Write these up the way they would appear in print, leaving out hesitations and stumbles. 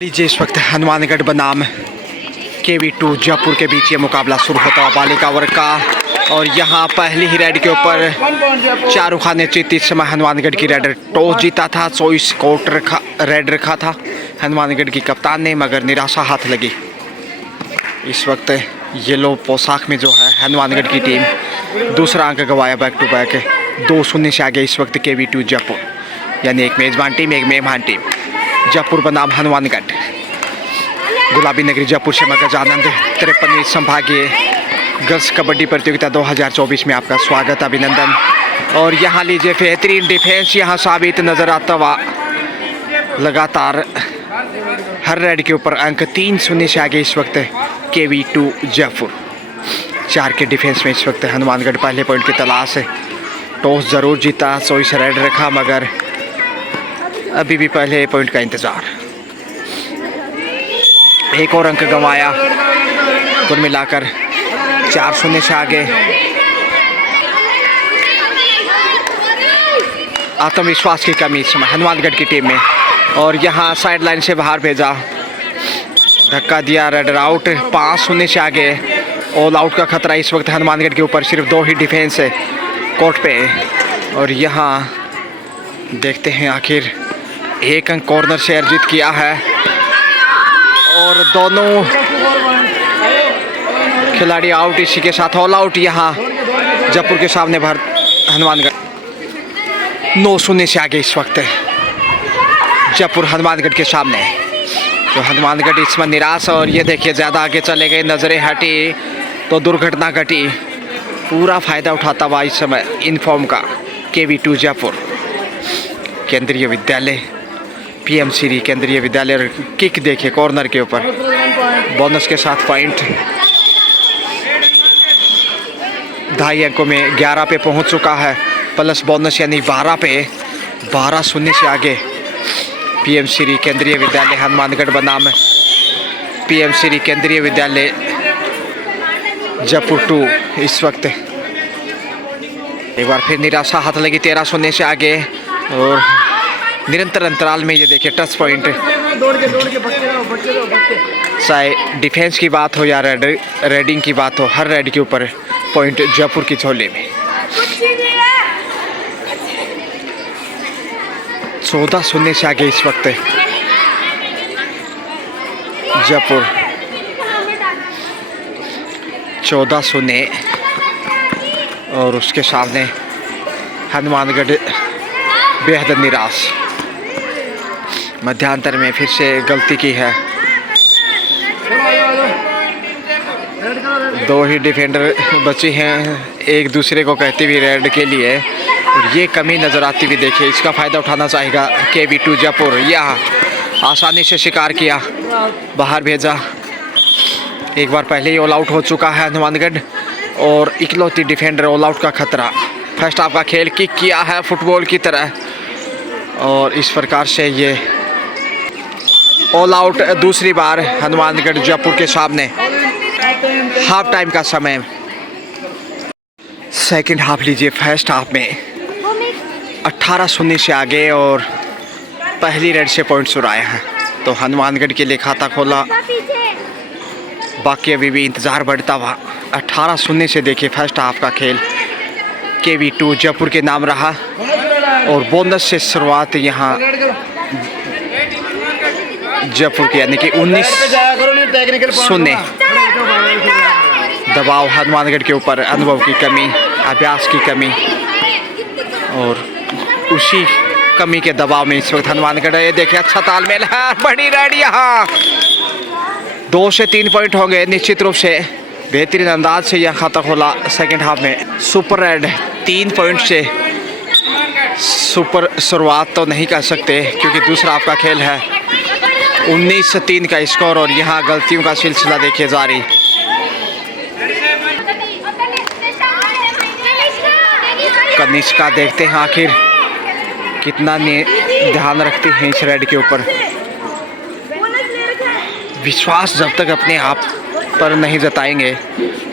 लीजिए इस वक्त हनुमानगढ़ बनाम KV2 जयपुर के बीच ये मुकाबला शुरू होता है बालिका वर्ग का। और यहाँ पहली ही रेड के ऊपर शाहरुख खान ने जीती। इस समय हनुमानगढ़ की रेड टॉस जीता था, चॉइस कोर्ट रेड रखा था हनुमानगढ़ की कप्तान ने, मगर निराशा हाथ लगी। इस वक्त येलो पोशाक में जो है हनुमानगढ़ की टीम दूसरा अंक गंवाया बैक टू बैक 2-0 से आगे इस वक्त KV2 जयपुर, यानी एक मेज़बान टीम एक मेहमान टीम। जयपुर बनाम हनुमानगढ़, गुलाबी नगरी जयपुर से मगज आनंद 53वीं संभागीय गर्ल्स कबड्डी प्रतियोगिता 2024 में आपका स्वागत, अभिनंदन। और यहाँ लीजिए बेहतरीन डिफेंस यहाँ साबित नजर आता हुआ, लगातार हर रेड के ऊपर अंक 3-0 से आगे इस वक्त KV2 जयपुर। 4 के डिफेंस में इस वक्त हनुमानगढ़ पहले पॉइंट की तलाश है। टॉस जरूर जीता, चॉइस रेड रखा, मगर अभी भी पहले पॉइंट का इंतजार। एक और अंक गंवाया, कुल मिलाकर 4-0 से आगे। आत्मविश्वास की कमी इस समय हनुमानगढ़ की टीम में, और यहाँ साइड लाइन से बाहर भेजा, धक्का दिया, रेडर आउट। 5-0 से आगे। ऑल आउट का खतरा इस वक्त हनुमानगढ़ के ऊपर, सिर्फ 2 ही डिफेंस है कोर्ट पे। और यहाँ देखते हैं आखिर एक अंक कॉर्नर से अर्जित किया है, और दोनों खिलाड़ी आउट। इसी के साथ ऑल आउट यहाँ जयपुर के सामने भर हनुमानगढ़ 9-0 से आगे इस वक्त जयपुर हनुमानगढ़ के सामने। तो हनुमानगढ़ इसमें निराश, और ये देखिए ज़्यादा आगे चले गए, नज़रें हटी तो दुर्घटना घटी। पूरा फ़ायदा उठाता हुआ इस समय इनफॉर्म का KV2 जयपुर। केंद्रीय विद्यालय PM श्री केंद्रीय विद्यालय, किक देखिए कॉर्नर के ऊपर, बोनस के साथ पॉइंट। 2.5 अंकों में 11 पे पहुंच चुका है, प्लस बोनस यानी 12 पे 12-0 से आगे PM श्री केंद्रीय विद्यालय हनुमानगढ़ बनाम PM श्री केंद्रीय विद्यालय जयपुर 2 इस वक्त एक बार फिर निराशा हाथ लगी। 13-0 से आगे, और निरंतर अंतराल में ये देखिए टच पॉइंट, चाहे डिफेंस की बात हो या रेडिंग की बात हो, हर रेड के ऊपर पॉइंट जयपुर की झोली में। 14-0 से आगे इस वक्त जयपुर, 14-0, और उसके सामने हनुमानगढ़ बेहद निराश। मध्यांतर में फिर से गलती की है, 2 ही डिफेंडर बचे हैं एक दूसरे को कहते हुए रेड के लिए, और ये कमी नज़र आती हुई देखिए। इसका फ़ायदा उठाना चाहेगा KV2 जयपुर। यह आसानी से शिकार किया, बाहर भेजा। एक बार पहले ही ऑल आउट हो चुका है हनुमानगढ़, और इकलौती डिफेंडर ऑल आउट का खतरा। फर्स्ट हाफ का खेल किक किया है फुटबॉल की तरह, और इस प्रकार से ये ऑल आउट दूसरी बार हनुमानगढ़ जयपुर के सामने। हाफ टाइम का समय, सेकंड हाफ लीजिए। फर्स्ट हाफ में 18-0 से आगे, और पहली रेड से पॉइंट चुराया है, तो हनुमानगढ़ के लिए खाता खोला। बाकी अभी भी इंतज़ार बढ़ता हुआ। 18-0 से देखिए फर्स्ट हाफ का खेल KV2 जयपुर के नाम रहा, और बोनस से शुरुआत यहाँ जयपुर की, यानी कि 19-0। दबाव हनुमानगढ़ के ऊपर, अनुभव की कमी, अभ्यास की कमी, और उसी कमी के दबाव में इस वक्त हनुमानगढ़। ये देखिए अच्छा तालमेल है, बड़ी रेड यहाँ 2 से 3 पॉइंट हो गए निश्चित रूप से। बेहतरीन अंदाज से यह खाता खोला सेकंड हाफ में। सुपर रेड 3 पॉइंट से सुपर शुरुआत तो नहीं कर सकते, क्योंकि दूसरा हाफ का खेल है। 19-3 का स्कोर, और यहाँ गलतियों का सिलसिला देखिए जारी। कनिष्का देखते हैं आखिर कितना ध्यान रखते हैं इस रेड के ऊपर। विश्वास जब तक अपने आप पर नहीं जताएंगे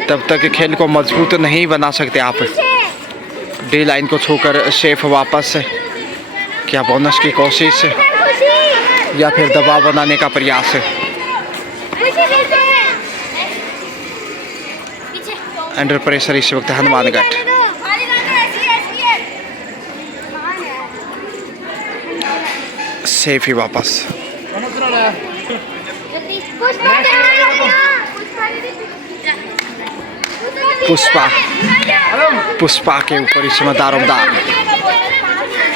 तब तक खेल को मजबूत नहीं बना सकते आप। डी लाइन को छूकर सेफ वापस, क्या बोनस की कोशिश, या फिर दबाव बनाने का प्रयास है। अंडर प्रेशर इस वक्त हनुमानगढ़। सेफ ही वापस। पुष्पा के ऊपर इस समय दारोमदार।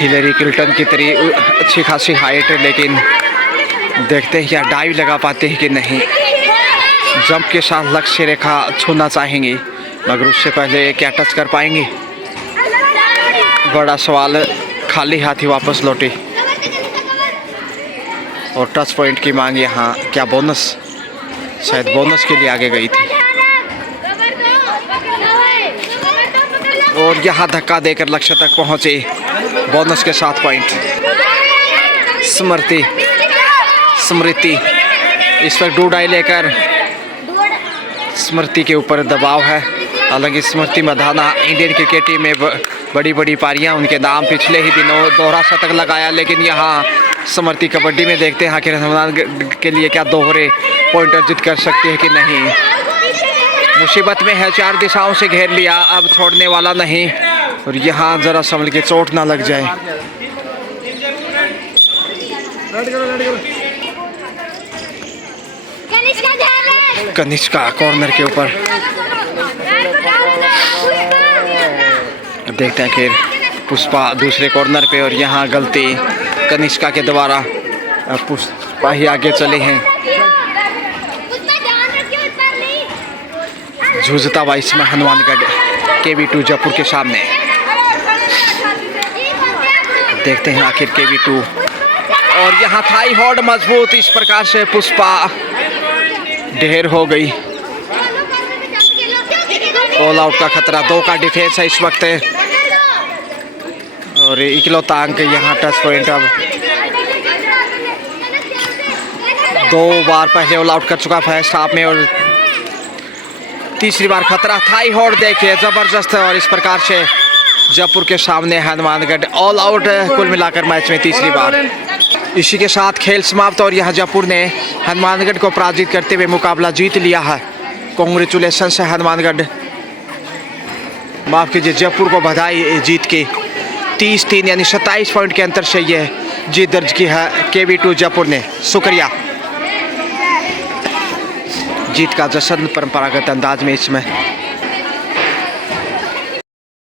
हिलरी क्लिंटन की तरह अच्छी खासी हाइट है, लेकिन देखते हैं क्या डाइव लगा पाते हैं कि नहीं। जंप के साथ लक्ष्य रेखा छूना चाहेंगे, मगर उससे पहले क्या टच कर पाएंगे। बड़ा सवाल, खाली हाथ ही वापस लौटे और टच पॉइंट की मांग यहाँ। क्या बोनस? शायद बोनस के लिए आगे गई थी और यहाँ धक्का देकर लक्ष्य तक पहुँचे। बोनस के 7 पॉइंट। स्मृति इस वक्त 2 डाई लेकर स्मृति के ऊपर दबाव है। हालांकि स्मृति मधाना इंडियन क्रिकेट टीम में बड़ी बड़ी पारियां उनके नाम। पिछले ही दिनों दोहरा शतक लगाया, लेकिन यहाँ स्मृति कबड्डी में देखते हैं आखिर हनुमानगढ़ के लिए क्या दोहरे पॉइंट अर्जित कर सकते हैं कि नहीं। मुसीबत में है, 4 दिशाओं से घेर लिया, अब छोड़ने वाला नहीं। और यहाँ जरा संभल के चोट ना लग जाए। कनिष्का कॉर्नर के ऊपर देखते हैं कि पुष्पा दूसरे कॉर्नर पे, और यहाँ गलती कनिष्का के द्वारा। पुष्पा ही आगे चले हैं। जूझता हुआ इसमें हनुमानगढ़ KV2 जयपुर के सामने। देखते हैं आखिर KV2, और यहाँ थाई होल्ड मजबूत। इस प्रकार से पुष्पा ढेर हो गई। ऑल आउट का खतरा। 2 का डिफेंस है इस वक्त, और इकलौता अंक यहाँ टच पॉइंट। अब 2 बार पहले ऑल आउट कर चुका फर्स्ट हाफ में, और तीसरी बार खतरा। थाई होल्ड देखिए जबरदस्त है, और इस प्रकार से जयपुर के सामने हनुमानगढ़ ऑल आउट कुल मिलाकर मैच में तीसरी बार। इसी के साथ खेल समाप्त, और यह जयपुर ने हनुमानगढ़ को पराजित करते हुए मुकाबला जीत लिया है। कांग्रेचुलेशन है हनुमानगढ़, माफ़ कीजिए जयपुर को बधाई जीत के। 30-3 यानी 27 पॉइंट के अंतर से यह जीत दर्ज की है KV2 जयपुर ने। शुक्रिया। जीत का जश्न परंपरागत अंदाज में इसमें